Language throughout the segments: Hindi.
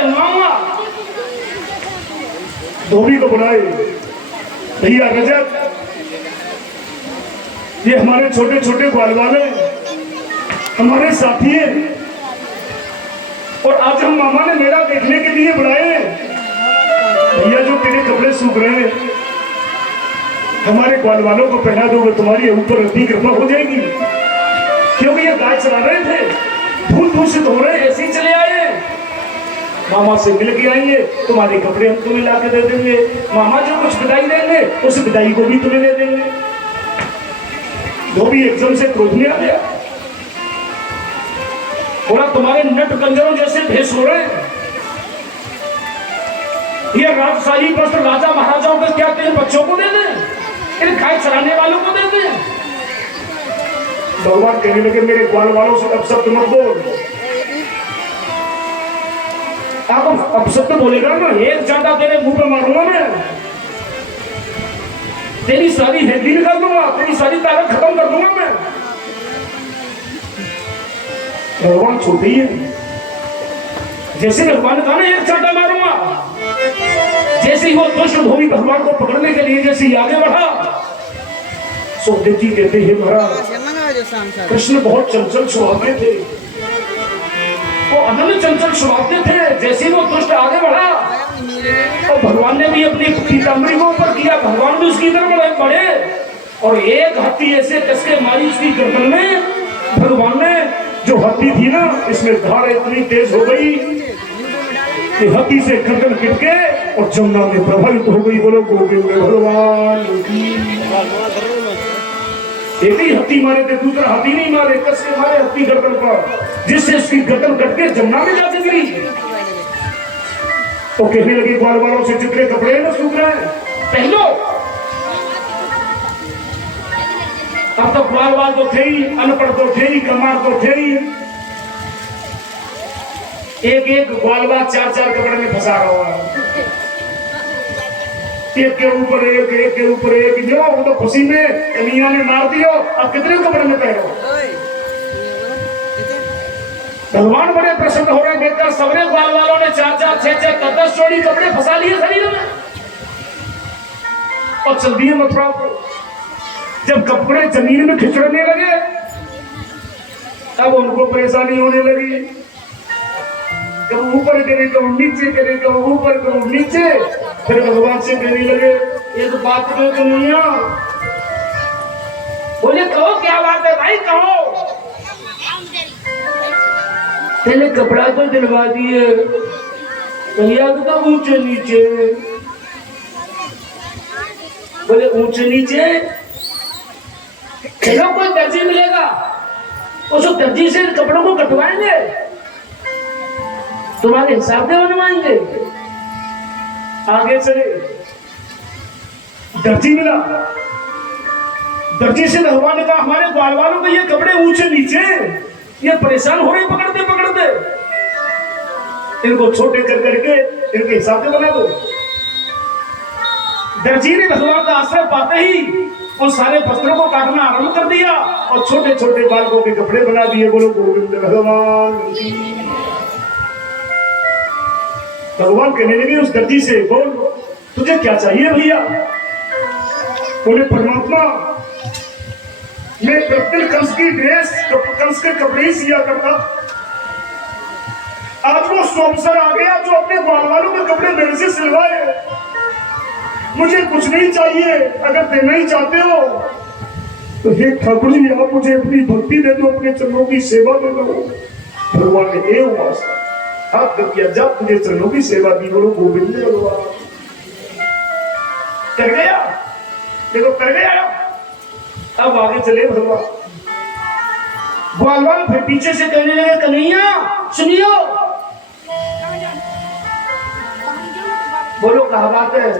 पहनवाऊंगा। धोबी को बुलाए, भैया रजत, ये हमारे छोटे छोटे ग्वाल वाले हमारे साथी हैं और आज हम मामा ने मेरा देखने के लिए बुलाए। भैया जो तेरे कपड़े सूख रहे हैं हमारे ग्वाल वालों को पहना दोगे, तुम्हारी ऊपर इतनी कृपा हो जाएगी। क्योंकि ये गाय चला रहे थे, भूल दूषित हो रहे, ऐसे ही चले आए। मामा से मिल के आएंगे, तुम्हारे कपड़े हम तुम्हें ला के दे देंगे। मामा जो कुछ विदाई देंगे उस विदाई को भी तुम्हें दे देंगे। धोबी एकदम से क्रोध में आ गया, बोला तुम्हारे नट कंजरों जैसे भेष हो रहे हैं, ये राजशाही वस्त्र राजा महाराजाओं के क्या तेरे बच्चों को दे दें, इन गाय चराने वालों को दे दें। भगवान कहने लगे मेरे ग्वाल वालों से अब शब्द मत बोल। आप अब शब्द बोलेगा ना, एक चांटा तेरे मुंह पे मारूंगा मैं, तेरी सारी हड्डी निकाल दूंगा, तेरी सारी ताकत खत्म कर दूंगा मैं। भगवान छोटे ही है, जैसे भगवान कहा ना एक चांटा मारूंगा, जैसे ही वो दुष्ट धोबी भगवान को पकड़ने के लिए जैसे ही आगे बढ़ा, सुखदेव जी कहते हैं महाराज कृष्ण बहुत चंचल स्वभाव के थे, वो अनन्य चंचल स्वभाव के थे। जैसे ही वो दुष्ट आगे बढ़ा और भगवान ने भी अपनी पीताम्बरी को ऊपर किया, भगवान भी उसकी तरफ बढ़े और एक हत्ती ऐसे कसके मारी उसकी गर्दन में। भगवान ने जो हत्ती थी ना, इसमें धार इतनी तेज हो गई कि हत्ती से गर्दन किटके और जमुना में प्रभावित हो गई। बोलो गोविंद भगवान। एक ही हत्ती मारे थे, दूसरा हत्ती नहीं मारे, कस के मारे हत्ती गर्दन पर, जिससे उसकी गर्दन कट के जमुना में जाके गिरी। तो कहने लगे ग्वाल वालों से जितने कपड़े ना सूख रहे हैं पहनो। अब तो ग्वाल वाल तो थे ही, अनपढ़ तो थे ही, कमार तो थे ही। एक एक ग्वाल वाल चार चार कपड़े में फंसा रहा है, एक के ऊपर एक, एक के ऊपर एक। जो वो तो खुशी में कन्हैया ने मार दियो, अब कितने कपड़े में पहनो। भगवान बड़े प्रसन्न हो रहे हैं, देखकर सबरे ग्वाल वालों ने चार चार छह छह 10 जोड़ी कपड़े फंसा लिए शरीर में और चल दिए मथुरा को। जब कपड़े जमीन में खिचड़ने लगे तब उनको परेशानी होने लगी, कब ऊपर करे कब नीचे करे, कब ऊपर कब नीचे। फिर भगवान से कहने लगे एक बात कहो कन्हैया। बोले कहो क्या बात है भाई, कहो। पहले कपड़ा तो दिलवा दिए, भैया तो ऊंचे नीचे। बोले ऊंचे नीचे, चलो कोई दर्जी मिलेगा, उस दर्जी से कपड़ों को कटवाएंगे, तुम्हारे हिसाब से बनवाएंगे। आगे चले, दर्जी मिला, दर्जी से भगवान ने कहा हमारे ग्वाल वालों के ये कपड़े ऊंचे नीचे, ये परेशान हो रहे पकड़ते पकड़ते, इनको छोटे कर करके इनके हिसाब से बना दो। दर्जी ने भगवान का आश्रय पाते ही उन सारे वस्त्रों को काटना आरंभ कर दिया और छोटे छोटे बालकों के कपड़े बना दिए। बोलो गोविंद भगवान। भगवान कहने लगे उस दर्जी से, बोल तुझे क्या चाहिए भैया। बोले परमात्मा मैं प्रत्येक कंस की ड्रेस, कंस के कपड़े सिया करता, आज वो अवसर आ गया जो अपने ग्वाल वालों के कपड़े मेरे से सिलवाए। मुझे कुछ नहीं चाहिए, अगर देना ही चाहते हो तो हे ठाकुर जी आप मुझे अपनी भक्ति दे दो, अपने चरणों की सेवा दे दो। भगवान ने ए वास्ता हाथ कर किया, जब तुझे चरणों की सेवा दी। बोलो गोविंद भगवान। कर गया, देखो कर गया। अब आगे चले भगवान। ग्वाल फिर पीछे से कहने लगे कन्हैया सुनियो। बोलो कहा बात है।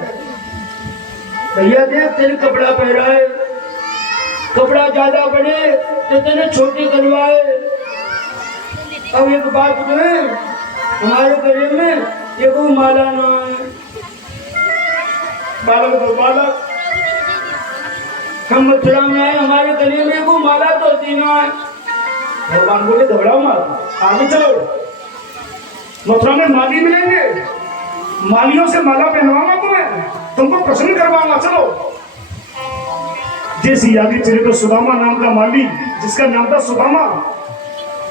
भैया देख तेरे कपड़ा पहना है, कपड़ा ज्यादा बड़े तो तेने छोटे करवाए। अब एक बात में हमारे गले में एक माला ना है, बालक दो बालक। हम मथुरा में आए, हमारे गले में वो माला तो तीना है। भगवान बोले घबराओ मत, आगे चलो। मथुरा में माली मिलेंगे, मालियों से माला पहनवाऊंगा तुम्हें, तुमको प्रसन्न करवाऊंगा। चलो। जैसे आगे चले तो सुदामा नाम का माली, जिसका नाम था सुदामा,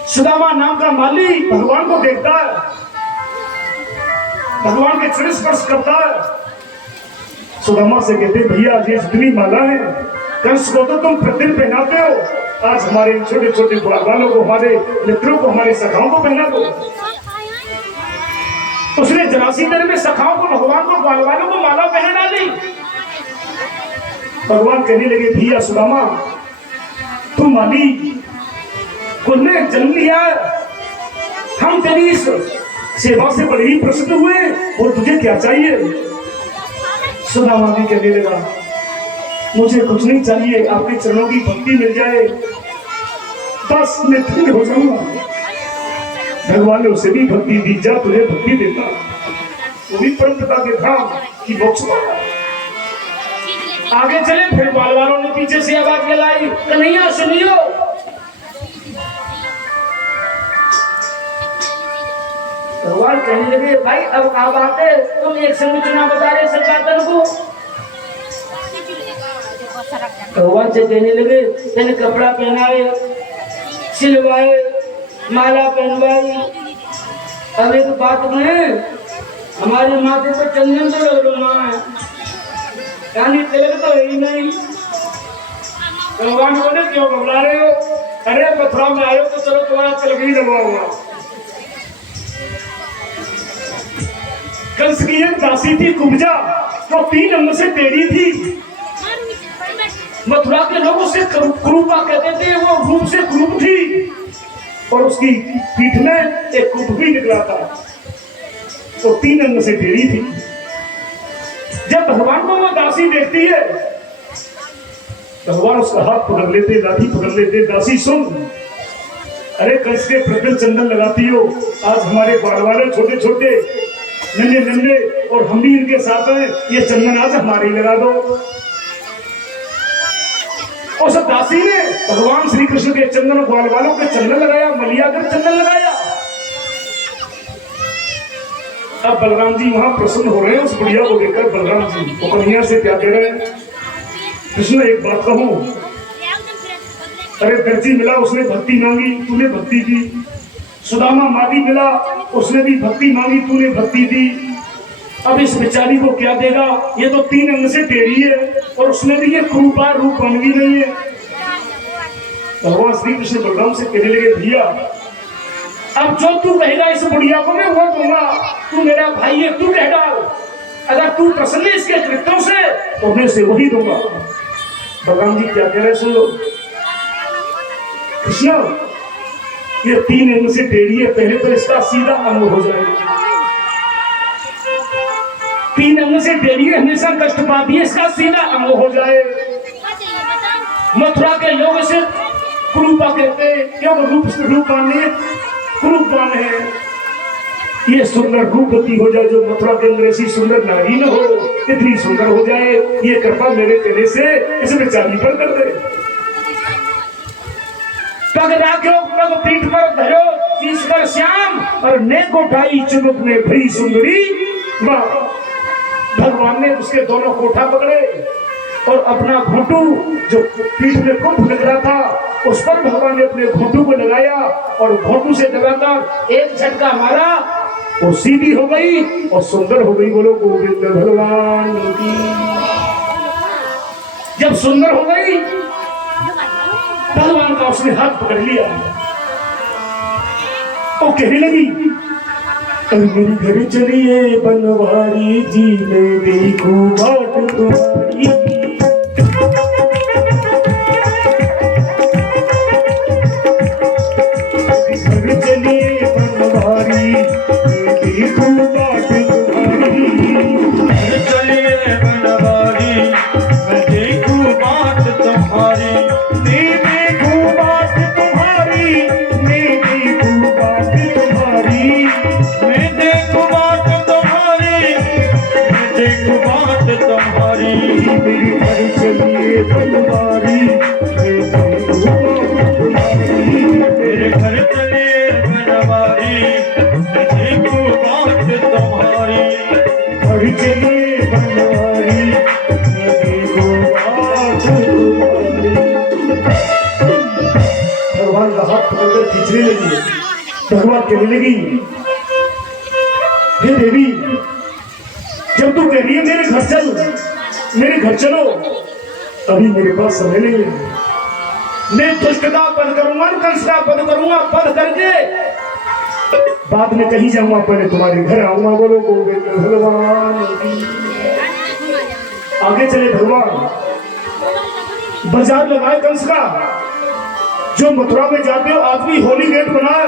सुदामा नाम का माली भगवान को देखता है, भगवान के चरण स्पर्श करता है। सुदामा से कहते भैया ये जितनी माला है कंस को तो तुम प्रतिदिन पहनाते हो, आज हमारे छोटे छोटे बालों को, हमारे मित्रों को, हमारे सखाओं को पहना दो। उसने जरासी दिन में सखाओं को, भगवान को, बालवालों को माला पहना डाली। भगवान कहने लगे भैया सुदामा तुम माली कुल में जन्म लिया, हम तेरी इस सेवा से बड़े ही प्रसन्न हुए और तुझे क्या चाहिए। सुदामा भी कहने लगा मुझे कुछ नहीं चाहिए, आपके चरणों की भक्ति मिल जाए बस मैं धन्य हो जाऊंगा। भगवान ने उसे भी भक्ति दी, जा तुझे भक्ति देता, वो भी परम पिता के धाम की मोक्ष पाया। आगे चले, फिर बाल वालों ने पीछे से आवाज लगाई कन्हैया सुनियो। भगवान कहने लगे भाई अब क्या बात है, तुम एक संग चुनाव बता रहे सरदार को। भगवान से कहने लगे तेने कपड़ा पहनाए, सिलवाए, माला पहनवाई, अब एक बात में हमारे माथे पर चंदन तो लगना है, यानी तिलक तो है ही नहीं। भगवान बोले क्यों घबरा रहे हो, अरे मथुरा में आयो तो चलो तुम्हारा तिलक ही लगवाऊंगा। कंस की एक दासी थी कुब्जा, वो 3 अंग से टेढ़ी थी। मथुरा के लोग उसे कुरूपा कहते थे, वो रूप से कुरूप थी और उसकी पीठ में एक कुट भी निकला था, वो 3 अंग से टेढ़ी थी। जब भगवान को वो दासी देखती है, भगवान उसका हाथ पकड़ लेते, लाठी पकड़ लेते, दासी सुन, अरे कंस के प्रतिदिन चंदन लगाती हो, आज हमारे बाल वाले छोटे छोटे नन्हे नन्हे और हम भी इनके साथ हैं, ये चंदन आज हमारे लगा दो। उस दासी ने भगवान श्री कृष्ण के चंदन, ग्वाल वालों के चंदन लगाया, मलिया कर चंदन लगाया। अब बलराम जी वहां प्रसन्न हो रहे हैं उस बुढ़िया को देखकर। बलराम जी वो कन्हैया से क्या कह रहे हैं, कृष्ण एक बात कहूं, अरे दर्जी मिला उसने भक्ति मांगी, तूने भक्ति की। सुदामा मादी मिला, उसने भी भक्ति मांगी, तूने भक्ति दी। अब इस बेचारी को क्या देगा, ये तो 3 अंग से टेढ़ी है और उसने भी ये कुरूपा रूप बन भी नहीं है। भगवान श्री कृष्ण बलराम से कहने लगे भैया अब जो तू कहेगा इस बुढ़िया को मैं वो दूंगा, तू मेरा भाई है, तू कह डाल, अगर तू प्रसन्न इसके कृत्यों से तो मैं से वही दूंगा। बलराम जी क्या कह रहे सुन लो, कृष्ण ये 3 अंग से टेढ़ी है, पहले तो इसका सीधा अंग हो जाएगा। 3 अंग से टेढ़ी है, हमेशा कष्ट पाती है, इसका सीधा अंग हो जाए। मथुरा के लोग इसे कुरूपा कहते, क्या रूपवान है, कुरूपवान है। ये सुंदर रूपवती हो जाए, जो मथुरा के अंदर ऐसी सुंदर नारी न हो, इतनी सुंदर हो जाए, ये कृपा मेरे कहने से इसे बेचारी पर कर दे। पग राख्यो पग पीठ पर धरो, शीश पर श्याम और नेक उठाई चुमुक ने भई सुंदरी। भगवान ने उसके दोनों कोठा पकड़े और अपना घुटू जो पीठ में कुंभ लग रहा था उस पर भगवान ने अपने घुटू को लगाया और घुटू से दबाकर एक झटका मारा, वो सीधी हो गई और सुंदर हो गई। बोलो गोविंद भगवान की। जब सुंदर हो गई भगवान का उसने हाथ पकड़ लिया, वो कहने लगी मेरे घर चलिए बनवारी जी, मैं देखूं बाट तुम्हारी। घर चलिए बनवारी, मैं देखूं बाट तुम्हारी। घर चलिए बनवारी, मैं देखूं बाट तुम्हारी। मैं देखूं बाट तुम्हारी, मैं देखूं बाट तुम्हारी। मैं देखूं बाट तुम्हारी, मैं देखूं बाट तुम्हारी। बढ़ चले बनारी भगवान का हाथ पकड़कर खींचने लगी। भगवान कहने लगी, हे देवी, जब तू कह रही है मेरे घर चल, मेरे घर चलो, अभी मेरे पास समय नहीं है। मैं दुष्ट का पद करूंगा, कंस का पद करूंगा, पद करके बाद में कहीं जाऊंगा, पहले तुम्हारे घर आऊंगा। बोलो गोविंद भगवान। आगे चले भगवान, बाजार लगाए कंस का। जो मथुरा में जाते हो आज भी होली गेट बना है,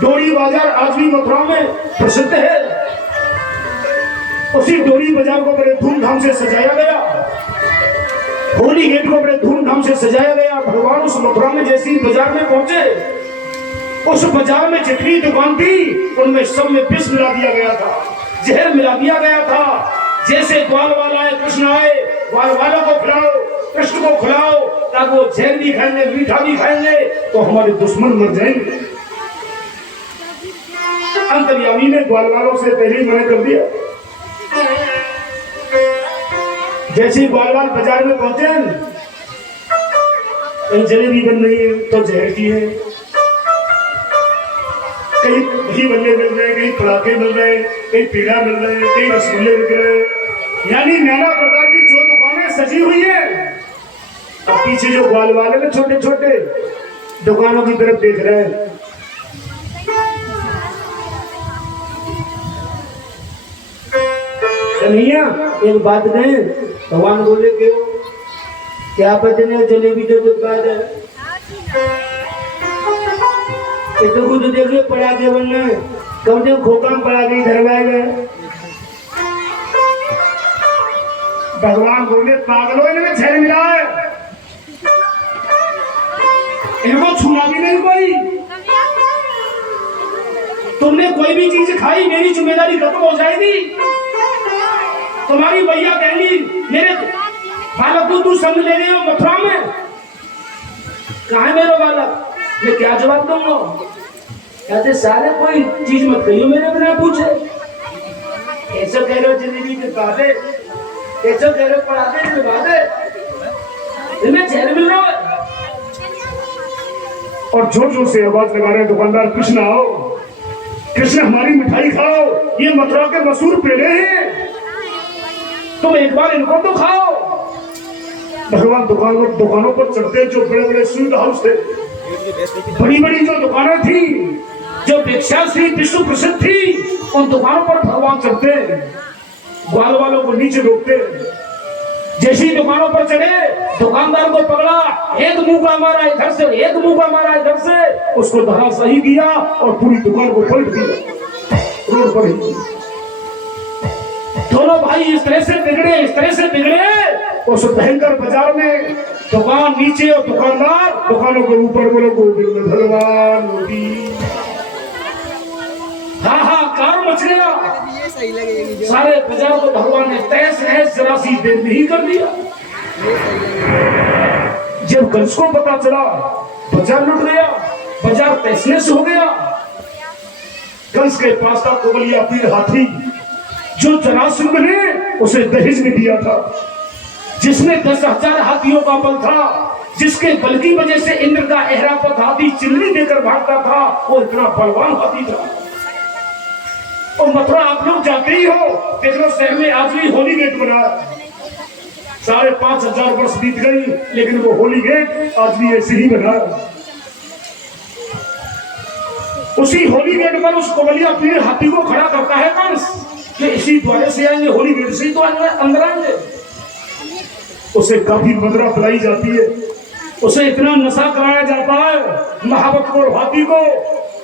डोरी बाजार आज भी मथुरा में प्रसिद्ध है। उसी डोरी बाजार को बड़े धूमधाम से सजाया गया, होली गेट को बड़े धूमधाम से सजाया गया। भगवान उस मथुरा में जैसे ही बाजार में पहुंचे, उस बाजार में जितनी दुकान थी उनमें सब में विष मिला दिया गया था, जहर मिला दिया गया था। जैसे ग्वाल वाला आए, कृष्ण आए, ग्वाल वालों को खिलाओ, कृष्ण को खिलाओ, ताकि वो जहर भी खाएंगे, मीठा भी खाएंगे, तो हमारे दुश्मन मर जाएंगे। अंतर्यामी ने ग्वाल वालों से पहले ही मना कर दिया। जैसे ही ग्वाल वाल बाजार में पहुंचे, कहीं जलेबी बन रही है तो जहर की है, कहीं घी बल्ले मिल रहे, कहीं पटाखे मिल रहे, कहीं पेड़ा मिल रहे, कहीं रसगुल्ले बिक रहे, यानी नाना प्रकार की जो दुकानें सजी हुई है। अब पीछे जो ग्वाल वाले में छोटे छोटे दुकानों की तरफ देख रहे हैं। कन्हैया एक बात कहें, भगवान बोले क्यों, क्या पता नहीं जलेबी तो दुकान है, तो कुछ देखिए पटाखे बनना है, कम से कम खोखा में पटाखे धरवाए गए। भगवान बोले पागलों, इनमें छह मिला है, इनको छूना भी नहीं कोई। तुमने कोई भी चीज खाई, मेरी जिम्मेदारी खत्म हो जाएगी। तुम्हारी भैया कहेंगी मेरे बालक को तू संग ले गए हो मथुरा में, कहाँ है मेरा बालक? मैं क्या जवाब दूंगा? कहते सारे कोई चीज मत कहियो मेरे बिना पूछे। ऐसा कह रहे हो जिंदगी के बादे, ऐसा कह रहे हो पढ़ाते के बादे, इनमें चैन मिल रहा है। और जोर जोर से आवाज लगा रहे दुकानदार, कृष्ण आओ, कृष्ण हमारी मिठाई खाओ, ये मथुरा के मशहूर पेड़े हैं, तुम एक बार इनको तो खाओ। भगवान दुकानों पर चढ़ते, जो बड़े बड़े स्वीट हाउस थे, बड़ी बड़ी जो दुकानें थी, जो विख्यात थी, विश्व प्रसिद्ध थी, उन दुकानों पर भगवान चढ़ते, ग्वाल वालों को नीचे रोकते। जैसी दुकानों पर चढ़े, दुकानदार को पकड़ा, एक मुंह का मारा इधर से, एक मुंह का मारा इधर से, उसको धराशायी किया और पूरी दुकान को पलट दिया रोड पर ही। दोनों भाई इस तरह से बिगड़े, इस तरह से बिगड़े, उस भयंकर बाजार में दुकान नीचे और दुकानदार दुकानों के ऊपर। बोलो गोविंद भगवान की। हाहाकार मच गया, सारे बाजार को भगवान ने तहस नहस जरासी देर नहीं कर दिया। जब कंस को पता चला, बाजार लुट गया, बाजार तहस नहस हो गया। कंस के पास था कुबलिया पीर हाथी, जो जरासंध ने उसे दहेज में दिया था, जिसमें 10,000 हाथियों का बल था, जिसके बल की वजह से इंद्र का एहरापत हाथी चिल्ली देकर भागता था, वो इतना बलवान हाथी था। और मथुरा आप लोग जाते ही हो, देखो शहर में आज भी होली गेट बना, 5,500 वर्ष बीत गई, लेकिन वो होली गेट आज भी ऐसे ही बना। उसी होली गेट पर उस कुबलिया पीर हाथी को खड़ा करता है कंस, कि इसी द्वार से आएंगे, होली गेट से ही तो अंदर आएंगे। उसे काफी मदरा पिलाई जाती है, उसे इतना नशा कराया जाता है महाबतपुर हाथी को,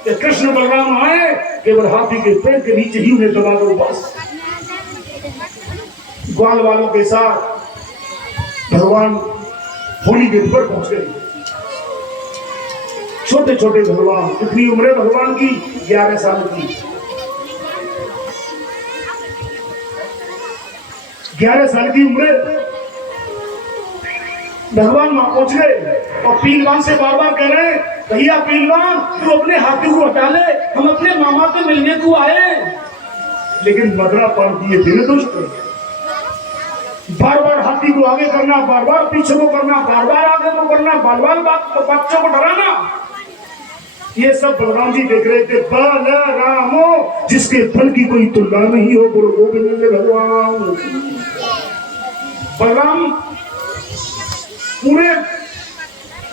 कि कृष्ण बलराम आए, केवल हाथी के पैर के नीचे ही उन्हें दबा दो बस। ग्वाल वालों के साथ भगवान होली गेट पर पहुंच गए। छोटे छोटे भगवान, कितनी उम्र है भगवान की? 11 साल की। 11 साल की उम्र भगवान वहां पहुंच गए और पीलवान से बार बार कह रहे हैं, भैया पीलवान तू अपने हाथी को हटा ले, हम अपने मामा के मिलने को आए। लेकिन मदरा पाल दिए दिन दुष्ट। बार बार हाथी को आगे करना, बार बार पीछे को करना, बार बार आगे को करना, बार बार बच्चों को डराना, ये सब बलराम जी देख रहे थे। बलरामो, जिसके बल की कोई तुलना नहीं हो, बोलो गोविंद भगवान। बलराम पूरे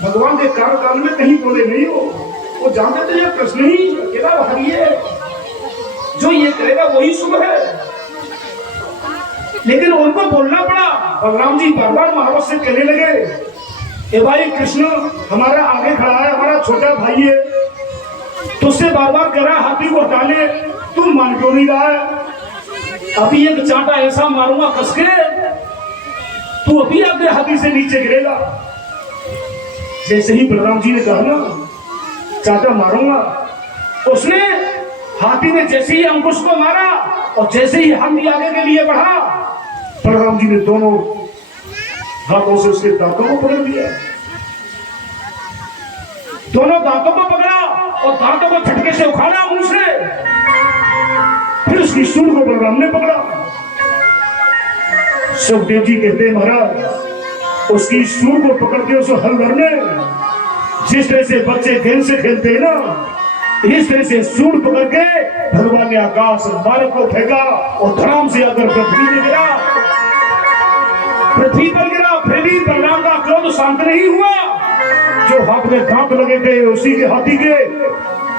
भगवान के कार्यकाल में कहीं बोले नहीं हो, वो जानते थे ये प्रश्न ही अकेला भारी है, जो ये करेगा वही शुभ है, लेकिन उनको बोलना पड़ा। बलराम जी बार बार महावत से कहने लगे, ए भाई कृष्ण हमारा आगे खड़ा है, हमारा छोटा भाई है, तुझसे बार बार कह रहा हाथी को हटा ले, तू मान क्यों नहीं रहा है? अभी एक चांटा ऐसा मारूंगा कस के, तू अभी आगे हाथी से नीचे गिरेगा। जैसे ही बलराम जी ने कहा ना चांटा मारूंगा, उसने हाथी ने जैसे ही अंकुश को मारा और जैसे ही हाथी आगे के लिए बढ़ा, बलराम जी ने दोनों हाथों से उसके दांतों को पकड़ लिया, दोनों दांतों को पकड़ा और दांतों को झटके से उखाड़ा मुंह से। फिर उसकी सूंड को बलराम ने पकड़ा। सुखदेव जी कहते हैं महाराज, उसकी सूंड को पकड़ के उस हलवर ने, जिस तरह से बच्चे खेल से खेलते हैं ना, इस तरह से सूंड पकड़ के भगवान ने आकाश मार्ग को फेंका और धड़ाम से अगर पृथ्वी में गिरा, पृथ्वी पर गिरा। फिर भी बलराम का क्रोध शांत नहीं हुआ। जो हाथ में दांत लगे थे उसी के हाथी के,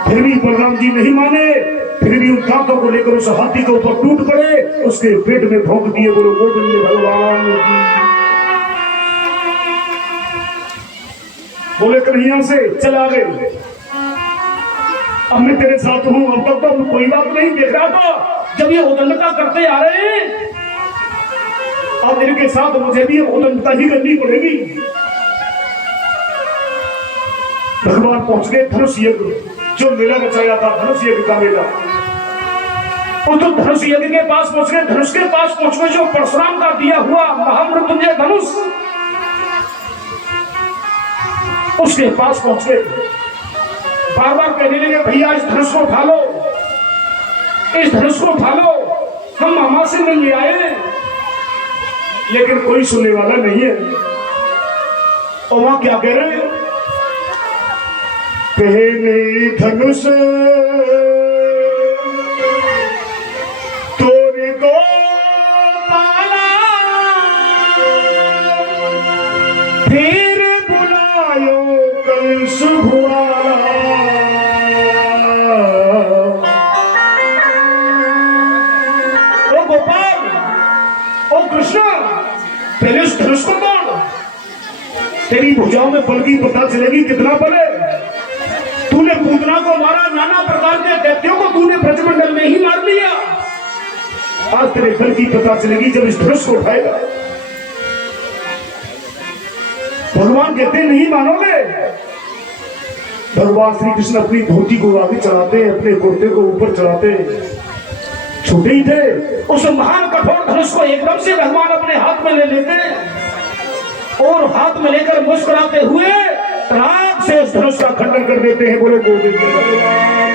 फिर भी बलराम जी नहीं माने, फिर भी उन दांतों को लेकर उस हाथी के ऊपर टूट पड़े, उसके पेट में भोंक दिए। बोलो गोविंद भगवान की। बोले कन्हैया से चला गए, अब मैं तेरे साथ हूं, अब तक तो कोई बात नहीं देख रहा था जब ये उदंडता करते आ रहे हैं, अब इनके साथ मुझे भी उदंडता ही करनी पड़ेगी। भगवान पहुंच गए धनुष यज्ञ, जो मेला रचाया था धनुष यज्ञ का मेला, और तो धनुष यज्ञ के पास पहुंच गए। धनुष के पास पहुंच गए जो परशुराम का दिया हुआ महामृत्युंजय धनुष, उसके पास पहुंच गए। बार बार कहने लगे भैया इस धनुष को उठा लो, इस धनुष को उठा लो, हम मामा से मिलने आए। लेकिन कोई सुनने वाला नहीं है। और वहां क्या कह रहे हैं, पहले धनुष तोरे को पाला, फिर बुलायो कंस भुआला। ओ गोपाल, ओ कृष्ण, पहले उस धनुष को तोड़, तेरी भुजाओं में बल की पता चलेगी कितना बल है। तूने पूतना को मारा, नाना प्रकार के दैत्यों को तूने ब्रजमंडल में ही मार लिया। आज तेरे बल की पता चलेगी जब इस धनुष को उठाएगा। भगवान कहते नहीं मानोगे। भगवान श्री कृष्ण अपनी धोती को आगे चढ़ाते, अपने कुर्ते को ऊपर चढ़ाते, छोटे ही थे। उस महान कठोर धनुष को एकदम से भगवान अपने हाथ में ले लेते और हाथ में लेकर मुस्कुराते हुए राग से उस धनुष का खंडन कर देते हैं। बोले गोविंद भगवान।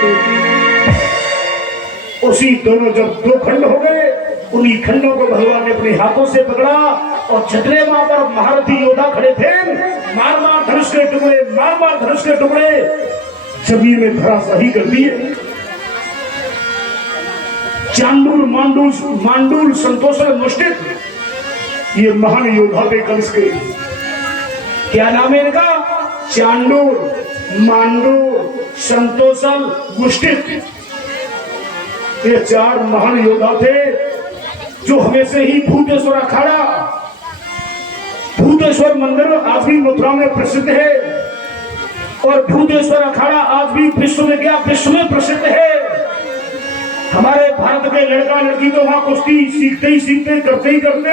उसी दोनों जब दो खंड हो गए, उन्हीं खंडों को भगवान ने अपने हाथों से पकड़ा और जितने वहां पर महारथी योद्धा खड़े थे, मार मार धनुष के टुकड़े, मार मार धनुष के टुकड़े जमीन में धराशाही कर दिए। चांडूल, मांडूल, संतोषल, मुष्टिक, ये महान योद्धा थे कंस के। क्या नाम है इनका? चांडूल, मांडूल, संतोषल, मुष्टिक। ये चार महान योद्धा थे जो हमेशा ही भूतेश्वर अखाड़ा, भूतेश्वर मंदिर आज भी मथुरा में प्रसिद्ध है और भूतेश्वर अखाड़ा आज भी विश्व में क्या, विश्व में प्रसिद्ध है। हमारे भारत के लड़का लड़की तो वहां कुश्ती सीखते ही सीखते, करते ही करते,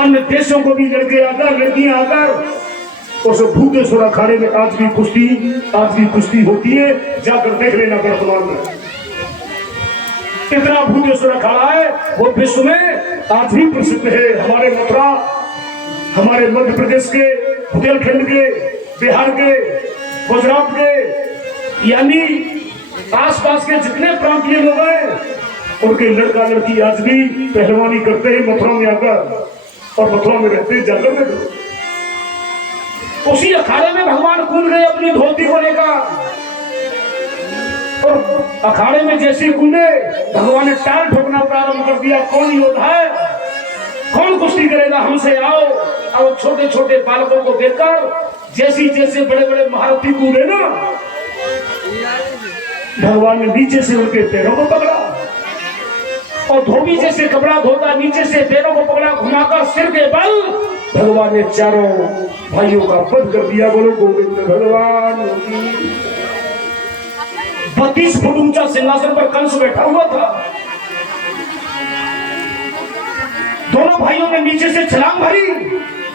अन्य देशों को भी लड़के आकर, लड़कियां आकर उस भूतेश्वर अखाड़े में आज भी कुश्ती होती है। जाकर देख लेना वर्तमान में इतना भूतेश्वर अखाड़ा है, वो विश्व में आज भी प्रसिद्ध है। हमारे मथुरा, हमारे मध्य प्रदेश के, बुंदेलखंड के, बिहार के, गुजरात के, यानी आसपास के जितने प्रांतीय लोग हैं, उनके लड़का लड़की आज भी पहलवानी करते हैं मथुरा में आकर, और मथुरा में रहते हैं जाकर में। उसी अखाड़े में भगवान कूद गए अपनी धोती को लेकर, और अखाड़े में जैसे कूदे भगवान ने टाल ठोकना प्रारंभ कर दिया। कौन योद्धा है, कौन कुश्ती करेगा, हमसे आओ। और छोटे छोटे बालकों को देखकर जैसे जैसे बड़े बड़े महारथी कूदे ना, भगवान ने नीचे से उनके पैरों को पकड़ा, और धोबी जैसे कपड़ा धोता नीचे से पैरों को पकड़ा, घुमाकर सिर के बल भगवान ने चारों भाइयों का वध कर दिया। बोलो गोविंद भगवान की। 32 फुट ऊंचा सिंहासन पर कंस बैठा हुआ था। दोनों भाइयों ने नीचे से छलांग भरी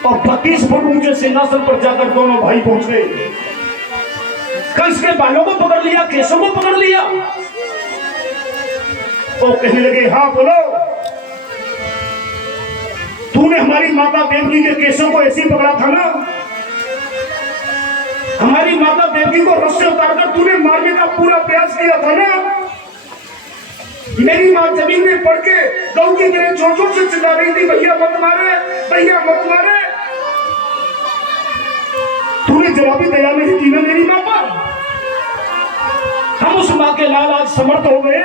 और 32 फुट ऊंचे सिंहासन पर जाकर दोनों भाई पहुंच गए। कंस के बालों को पकड़ लिया, केसों को पकड़ लिया, तो कहने लगे, हाँ बोलो, तूने हमारी माता देवकी के केसों को ऐसे ही पकड़ा था ना? हमारी माता देवकी को रस्से उतारकर तूने मारने का पूरा प्रयास किया था ना? मेरी मां जमीन में पड़ के गौ की तरह जोर जोर से चिल्ला रही थी, भैया मत मारे, भैया मत मारे। तूने जवाबी दया नहीं की ना मेरी मां पर। हम उस मां के लाल आज समर्थ हो गए।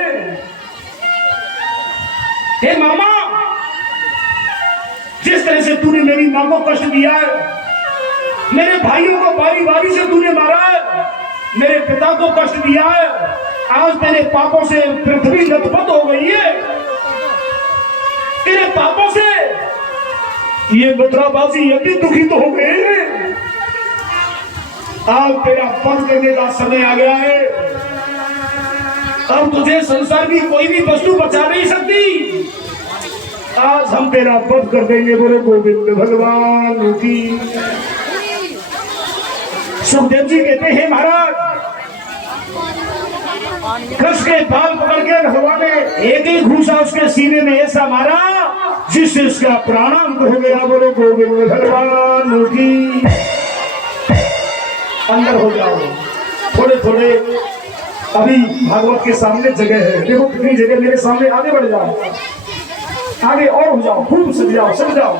हे मामा, जिस तरह से तूने मेरी मां को कष्ट दिया है, मेरे भाइयों को बारी बारी से तूने मारा है, मेरे पिता को कष्ट दिया है, आज तेरे पापों से पृथ्वी लथपथ हो गई है। तेरे पापों से ये मथुरावासी अति दुखित हो गए हैं। आज तेरा वध करने का समय आ गया है। अब तुझे संसार की कोई भी वस्तु बचा नहीं सकती। आज हम तेरा वध कर देंगे। बोलो गोविंद भगवान की। सुखदेव जी कहते हैं, महाराज, कंस के बाल पकड़ के भगवान ने एक ही घूसा उसके सीने में ऐसा मारा जिससे उसका प्राणांत हो गया। बोलो गोविंद भगवान की। अंदर हो जाओ, थोड़े थोड़े अभी भागवत के सामने जगह है। देखो कितनी जगह मेरे सामने। आगे बढ़ जाओ, आगे और हो जाओ, खूब सज जाओ, सज जाओ।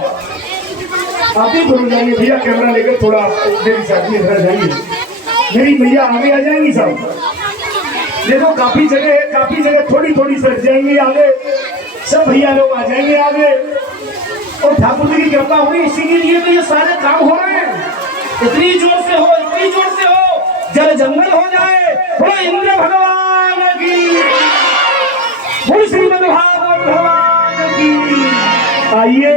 आप भी बोल जाएंगे, भैया कैमरा लेकर थोड़ा मेरी साथ में घर जाएंगे। मेरी भैया आगे आ जाएंगी सब। देखो काफी जगह है, काफी जगह थोड़ी थोड़ी सज जाएंगी आगे। सब भैया लोग आ जाएंगे आगे। और ठाकुर जी की कृपा हुई, इसी के लिए तो ये सारे काम हो रहे हैं। इतनी जोर से हो, इतनी जोर से हो, जल जंगल हो जाए। बोलो इंद्र भगवान की, बोलो श्रीमद् भागवत भगवान की। आइए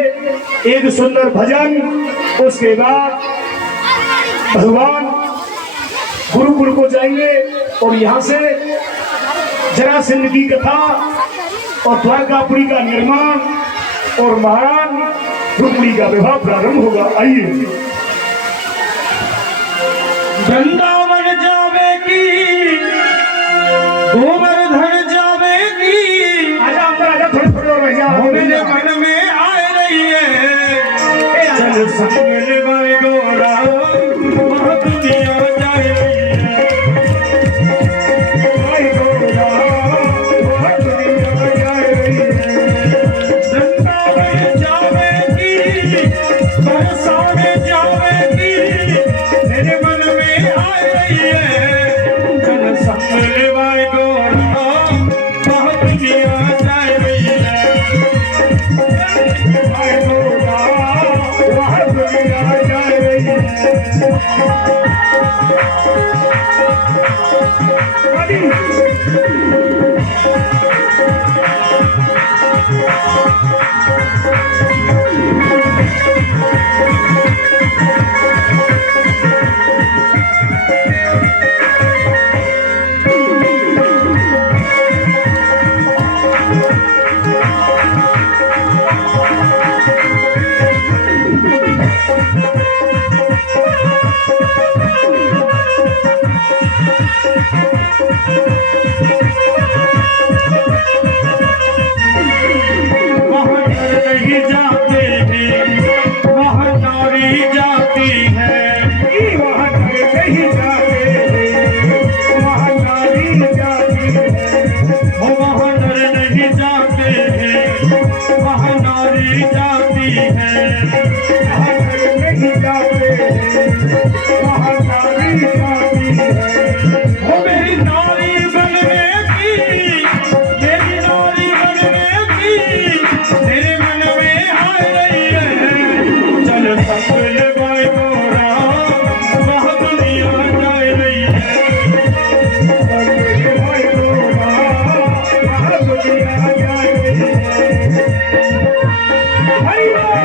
एक सुंदर भजन, उसके बाद भगवान गुरुकुल को जाएंगे और यहाँ से जरासंध की कथा और द्वारकापुरी का निर्माण और महारानी रुक्मिणी का विवाह प्रारंभ होगा। आइए। वृंदावन जावेगी, गोवर्धन जावेगी, आजा अंदर आजा, थोड़े थोड़े और रह जाओ। मेरे मन में आ रही है, चल संग मिलवाए गोरा, वहाँ दुनिया जा रही है। गोरा, वहाँ दुनिया जा रही है। वृंदावन जावेगी, बरसाने जावेगी, मेरे मन में आ रही है, चल संग मिलवाए गोरा, वहाँ दुनिया जा रही है। गोरा, वहाँ दुनिया जा रही है। वहाँ नारी जाती है, वहाँ नर नहीं जाते हैं, वहाँ नारी जाती है। वो मेरी नारी बनने की, मेरी नारी बनने की मेरे मन में आ रही है। चल संग लगाए गोरा, वहाँ दुनिया जा रही है। संग भाई गोरा, वहाँ दुनिया जा रही है। भाई वहाँ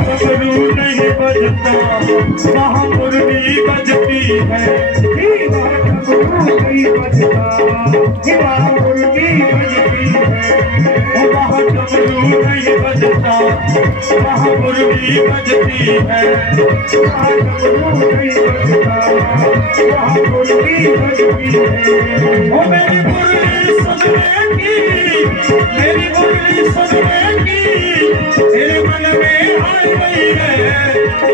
डमरू नहीं बजता, वहाँ मुरली बजती है। वहाँ डमरू नहीं बजता, वहाँ मुर्गी बजती है। वहाँ डमरू नहीं बजता, वहाँ मुरली बजती है। वहाँ डमरू नहीं बजता, वहाँ मुर्गी बजती है। वो मेरी मुरली सुनने की, मेरी मुरली सुनने की मेरे मन में आ रही है।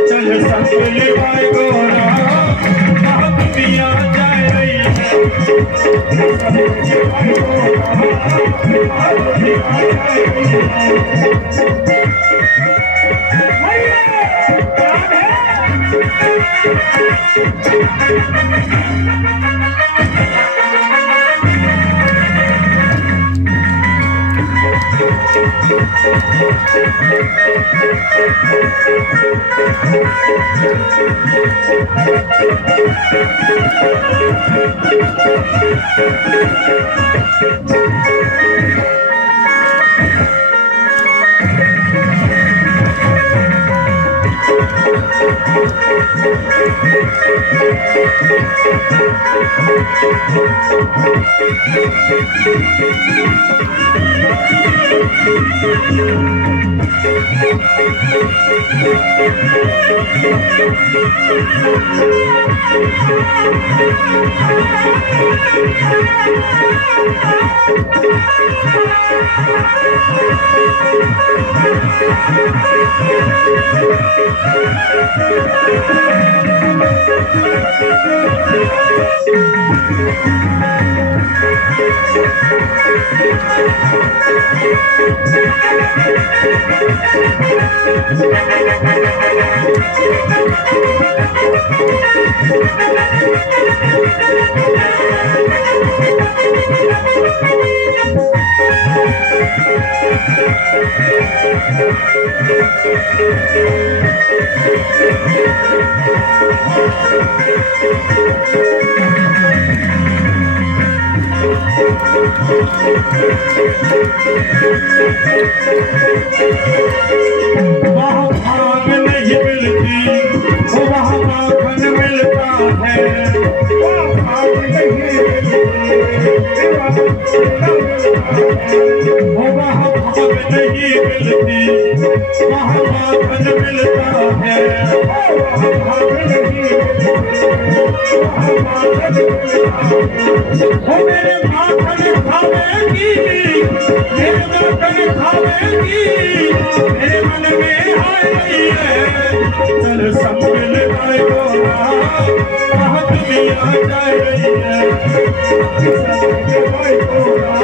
चल संग लगाए गोरा, वहाँ दुनिया जा रही है। भाई गोरा, वहाँ दुनिया जा रही है। वहाँ भांग नहीं मिलती, वहाँ माखन मिलता है। वहाँ भाग नहीं मिलती, वहाँ भांग नहीं मिलती, वहाँ माखन मिलता है। वहाँ भाग नहीं मिलती, वहाँ माखन मिलता है। वो मेरे माखन खावेगी, मेरे माखन खावेगी मेरे मन में आ रही है। चल संग लगाए गोरा, वहाँ दुनिया जा रही है। संग भाई गोरा,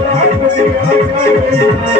वहाँ दुनिया जा रही है।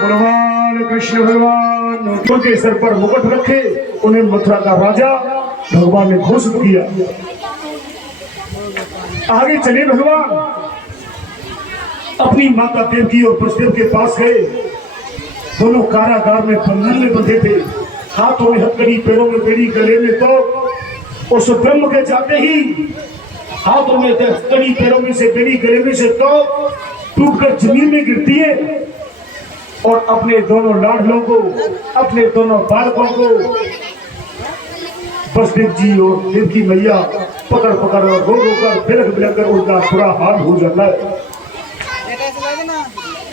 भगवान कृष्ण भगवान उनके सर पर मुकुट रखे उन्हें मथुरा का राजा भगवान ने घोषित किया। आगे चले भगवान अपनी माता देवकी और वसुदेव के पास गए। दोनों कारागार में बंधन में बंधे थे, हाथों में हथकड़ी, पैरों में बेड़ी, गले में तो उस ब्रह्म के जाते ही हाथों में हथकड़ी, पैरों में से बेड़ी, गले में से तो टूटकर जमीन में गिरती है और अपने दोनों लाडलों को, अपने दोनों बालकों को वसुदेव जी और देवकी मैया पकड़ पकड़ और रो रो कर बिलख बिलख कर उनका बुरा हाल हो जाता है।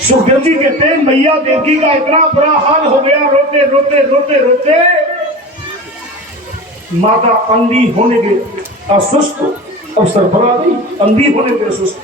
सुखदेव जी कहते हैं मैया देवकी का इतना बुरा हाल हो गया, रोते रोते रोते रोते माता अंधी होने के अस्वस्थ अवसर पर आ गई, अंधी होने के अस्वस्थ।